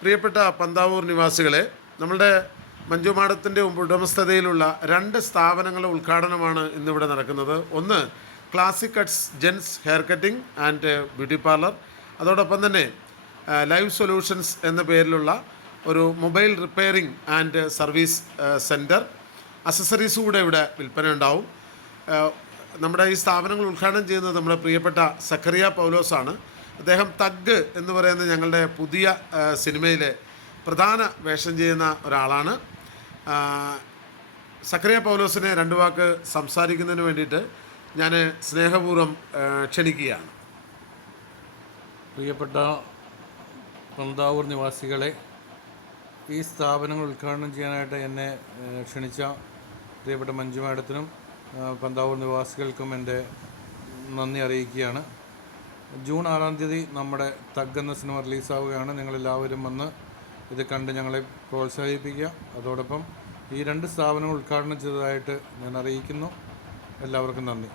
പ്രിയപ്പെട്ട പന്താവൂർ നിവാസികളെ നമ്മളുടെ മഞ്ജുമാടത്തിന്റെ ഉടമസ്ഥതയിലുള്ള രണ്ട് സ്ഥാപനങ്ങളുടെ ഉദ്ഘാടനമാണ് ഇന്നിവിടെ നടക്കുന്നത്. ഒന്ന് classic cuts gents hair cutting and beauty parlour അതോടൊപ്പം തന്നെ ലൈവ് സൊല്യൂഷൻസ് എന്ന പേരിലുള്ള ഒരു mobile repairing and service centre. Accessories കൂടെ ഇവിടെ വിൽപ്പന ഉണ്ടാവും. നമ്മുടെ ഈ സ്ഥാപനങ്ങൾ ഉദ്ഘാടനം ചെയ്യുന്നത് നമ്മുടെ പ്രിയപ്പെട്ട സക്കറിയ പൗലോസാണ്. അദ്ദേഹം തഗ് എന്ന് പറയുന്ന ഞങ്ങളുടെ പുതിയ സിനിമയിലെ പ്രധാന വേഷം ചെയ്യുന്ന ഒരാളാണ്. സക്രിയ പൗലോസിനെ രണ്ട് വാക്ക് സംസാരിക്കുന്നതിന് വേണ്ടിയിട്ട് ഞാൻ സ്നേഹപൂർവം ക്ഷണിക്കുകയാണ്. പ്രിയപ്പെട്ട പന്താവൂർ നിവാസികളെ ഈ സ്ഥാപനങ്ങൾ ഉദ്ഘാടനം ചെയ്യാനായിട്ട് എന്നെ ക്ഷണിച്ച പ്രിയപ്പെട്ട മഞ്ജു മാഡത്തിനും പന്താവൂർ നിവാസികൾക്കും എന്റെ നന്ദി അറിയിക്കുകയാണ്. ജൂൺ ആറാം തീയതി നമ്മുടെ തഗ് എന്ന സിനിമ റിലീസാവുകയാണ്. നിങ്ങളെല്ലാവരും വന്ന് ഇത് കണ്ട് ഞങ്ങളെ പ്രോത്സാഹിപ്പിക്കുക. അതോടൊപ്പം ഈ രണ്ട് സ്ഥാപനങ്ങൾ ഉദ്ഘാടനം ചെയ്തതായിട്ട് ഞാൻ അറിയിക്കുന്നു. എല്ലാവർക്കും നന്ദി.